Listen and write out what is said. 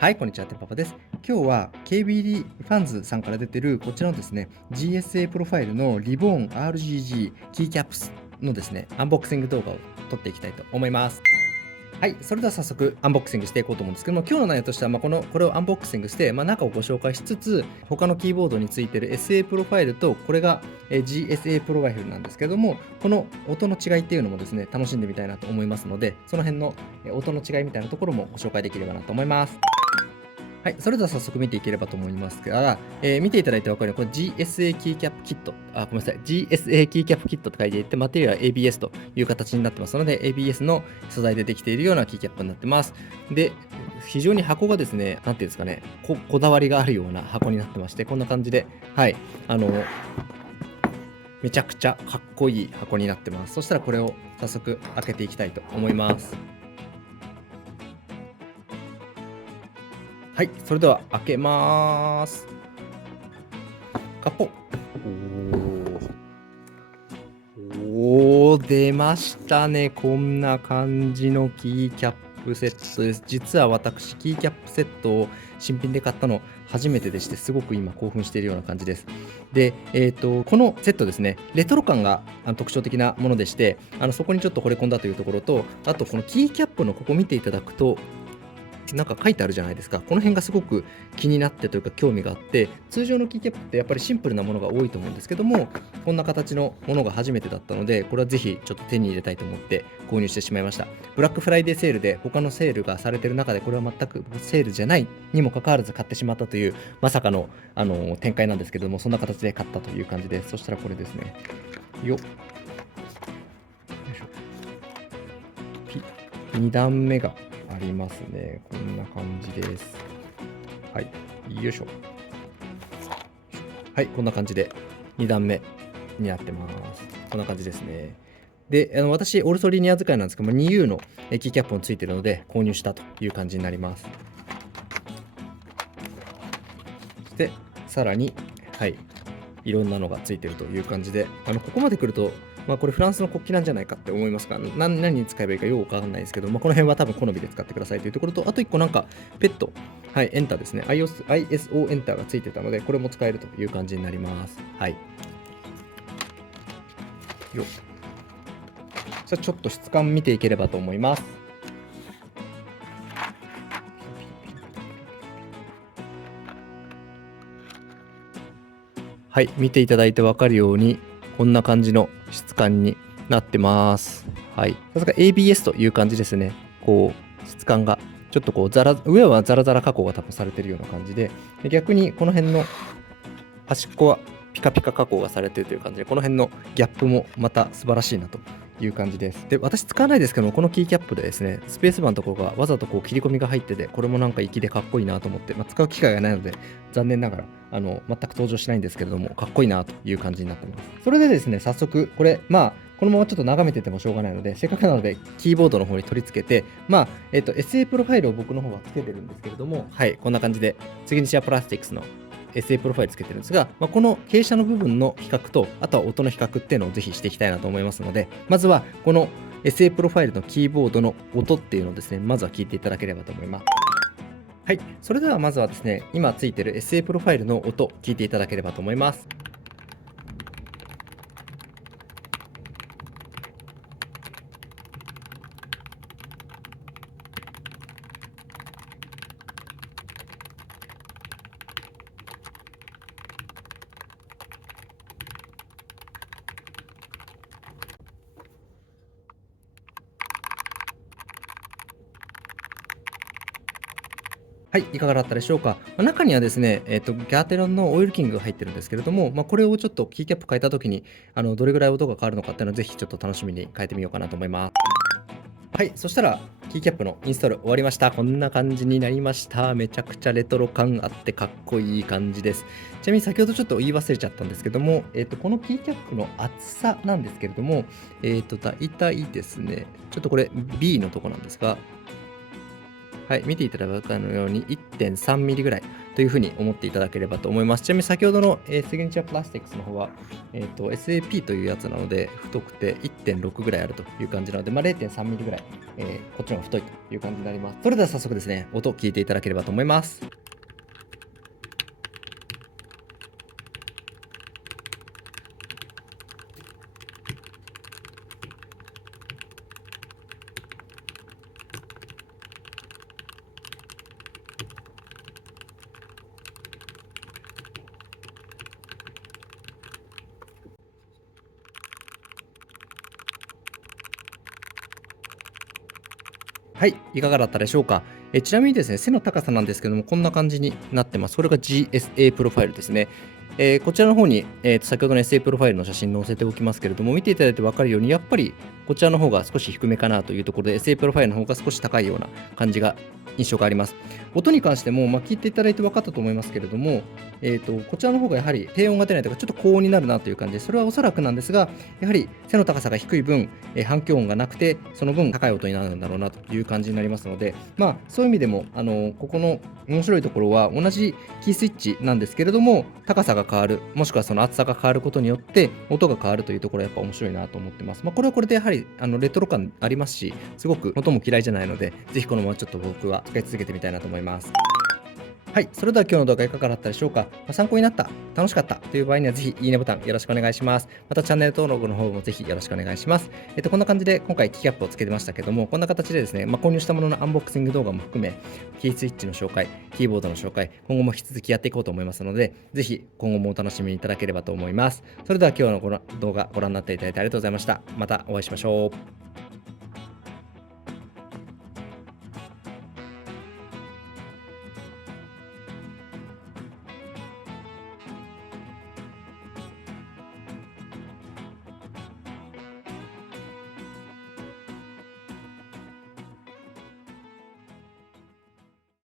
はい、こんにちは、てんぱぱです。今日は KBD ファンズさんから出てるこちらのですね、GSA プロファイルのリボーン RGG キーキャップスのですね、アンボックシング動画を撮っていきたいと思います。はい、それでは早速アンボックシングしていこうと思うんですけども、今日の内容としては、これをアンボックシングして、中をご紹介しつつ、他のキーボードについている SA プロファイルと、これがGSA プロファイルなんですけども、この音の違いっていうのもですね、楽しんでみたいなと思いますので、その辺の音の違いみたいなところもご紹介できればなと思います。はい、それでは早速見ていければと思いますが、見ていただいて分かるように、これ GSA キーキャップキット、ごめんなさい、GSA キーキャップキットと書いていて、マテリアルは ABS という形になってますので、ABS の素材でできているようなキーキャップになってます。で、非常に箱がですね、なんていうんですかね、こだわりがあるような箱になってまして、こんな感じで、はい、めちゃくちゃかっこいい箱になってます。そしたらこれを早速開けていきたいと思います。はい、それでは開けます。カポッ。出ましたね。こんな感じのキーキャップセットです。実は私、キーキャップセットを新品で買ったの初めてでして、すごく今興奮しているような感じです。で、このセットですね、レトロ感が特徴的なものでして、そこにちょっと惚れ込んだというところと、あとこのキーキャップのここ見ていただくと、なんか書いてあるじゃないですか。この辺がすごく気になってというか興味があって、通常のキーキャップってやっぱりシンプルなものが多いと思うんですけども、こんな形のものが初めてだったので、これはぜひちょっと手に入れたいと思って購入してしまいました。ブラックフライデーセールで他のセールがされている中で、これは全くセールじゃないにもかかわらず買ってしまったという、まさかの、展開なんですけども、そんな形で買ったという感じです。そしたらこれですね。よっ。よいしょ。2段目がありますね。こんな感じです。はい。よいしょ。はい、こんな感じで2段目になってます。こんな感じですね。で、私、オールソリニア使いなんですけども、2U のキーキャップもついているので、購入したという感じになります。そして、さらに、はい、いろんなのがついてるという感じで、ここまで来ると、これフランスの国旗なんじゃないかって思いますが、何に使えばいいかよくわかんないですけど、この辺は多分好みで使ってくださいというところと、あと1個なんか、ペット、はい、エンターですね。ISO エンターがついてたので、これも使えるという感じになります。はい。よっ。さあ、ちょっと質感見ていければと思います。はい、見ていただいて分かるように、こんな感じの質感になってます。はい。さすが ABS という感じですね。こう、質感が、ちょっとこう、上はザラザラ加工が多分されてるような感じで、逆にこの辺の端っこはピカピカ加工がされているという感じで、この辺のギャップもまた素晴らしいなという感じです。で、私使わないですけども、このキーキャップでですね、スペースバーのところがわざとこう切り込みが入ってて、これもなんか粋でかっこいいなと思って、使う機会がないので、残念ながら、全く登場しないんですけれども、かっこいいなという感じになってます。それでですね、早速、これ、このままちょっと眺めててもしょうがないので、せっかくなので、キーボードの方に取り付けて、SA プロファイルを僕の方はつけてるんですけれども、はい、こんな感じで、次にシアプラスティックスのSA プロファイルつけてるんですが、この傾斜の部分の比較と、あとは音の比較っていうのをぜひしていきたいなと思いますので、まずはこの SA プロファイルのキーボードの音っていうのをですね、まずは聞いていただければと思います。はい、それではまずはですね、今ついてる SA プロファイルの音、聞いていただければと思います。はい、いかがだったでしょうか。中にはですね、ギャーテロンのオイルキングが入ってるんですけれども、これをちょっとキーキャップ変えたときに、どれぐらい音が変わるのかっていうのをぜひちょっと楽しみに変えてみようかなと思います。はい、そしたら、キーキャップのインストール終わりました。こんな感じになりました。めちゃくちゃレトロ感あってかっこいい感じです。ちなみに先ほどちょっと言い忘れちゃったんですけども、このキーキャップの厚さなんですけれども、大体ですね、ちょっとこれ B のとこなんですが、はい、見ていただいたのように 1.3 ミリぐらいというふうに思っていただければと思います。ちなみに先ほどの、シグニチャープラスティックスの方は、SAP というやつなので、太くて 1.6 ぐらいあるという感じなので、0.3 ミリぐらい、こっちの方が太いという感じになります。それでは早速ですね、音を聞いていただければと思います。はい、いかがだったでしょうか。ちなみにですね、背の高さなんですけども、こんな感じになってます。これが GSA プロファイルですね。こちらの方に、先ほどの SA プロファイルの写真載せておきますけれども、見ていただいて分かるように、やっぱりこちらの方が少し低めかなというところで、SA プロファイルの方が少し高いような感じが、印象があります。音に関しても、聞いていただいて分かったと思いますけれども、こちらの方がやはり低音が出ないというか、ちょっと高音になるなという感じで、それはおそらくなんですが、やはり背の高さが低い分、反響音がなくて、その分高い音になるんだろうなという感じになりますので、そういう意味でも、ここの面白いところは、同じキースイッチなんですけれども、高さが変わる、もしくはその厚さが変わることによって、音が変わるというところはやっぱ面白いなと思ってます。これはこれでやはりレトロ感ありますし、すごく音も嫌いじゃないので、ぜひこのままちょっと僕は使い続けてみたいなと思います。はい、それでは今日の動画いかがだったでしょうか。参考になった、楽しかったという場合にはぜひいいねボタンよろしくお願いします。またチャンネル登録の方もぜひよろしくお願いします。こんな感じで今回キーキャップをつけてましたけども、こんな形でですね、購入したもののアンボックシング動画も含め、キースイッチの紹介、キーボードの紹介、今後も引き続きやっていこうと思いますので、ぜひ今後もお楽しみいただければと思います。それでは今日のこの動画ご覧になっていただいてありがとうございました。またお会いしましょう。